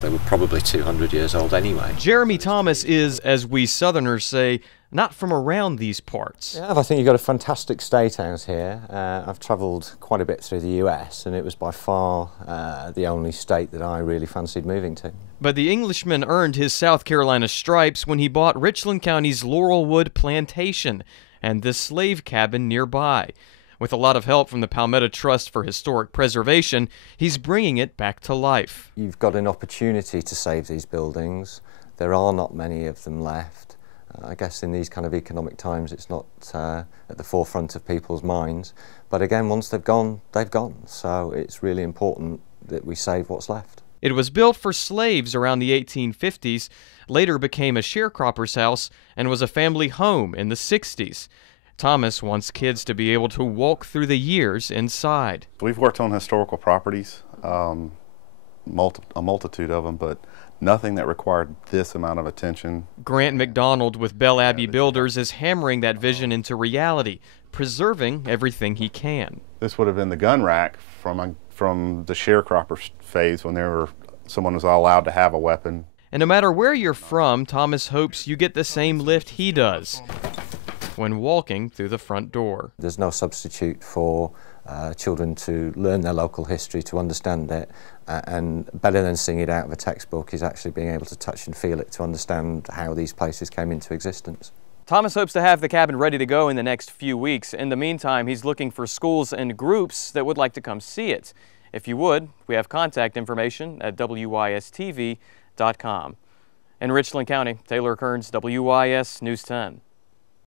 They were probably 200 years old anyway. Jeremy Thomas is, as we Southerners say, not from around these parts. Yeah, I think you've got a fantastic state out here. I've travelled quite a bit through the US, and it was by far the only state that I really fancied moving to. But the Englishman earned his South Carolina stripes when he bought Richland County's Laurelwood Plantation and the slave cabin nearby. With a lot of help from the Palmetto Trust for Historic Preservation, he's bringing it back to life. You've got an opportunity to save these buildings. There are not many of them left. I guess in these kind of economic times it's not at the forefront of people's minds. But again, once they've gone, they've gone. So it's really important that we save what's left. It was built for slaves around the 1850s, later became a sharecropper's house, and was a family home in the 60s. Thomas wants kids to be able to walk through the years inside. We've worked on historical properties, a multitude of them, but nothing that required this amount of attention. Grant McDonald with Bell Abbey Builders is hammering that vision into reality, preserving everything he can. This would have been the gun rack from the sharecropper phase when someone was allowed to have a weapon. And no matter where you're from, Thomas hopes you get the same lift he does when walking through the front door. There's no substitute for children to learn their local history, to understand it, and better than seeing it out of a textbook is actually being able to touch and feel it to understand how these places came into existence. Thomas hopes to have the cabin ready to go in the next few weeks. In the meantime, he's looking for schools and groups that would like to come see it. If you would, we have contact information at wystv.com. In Richland County, Taylor Kearns, WYS News 10.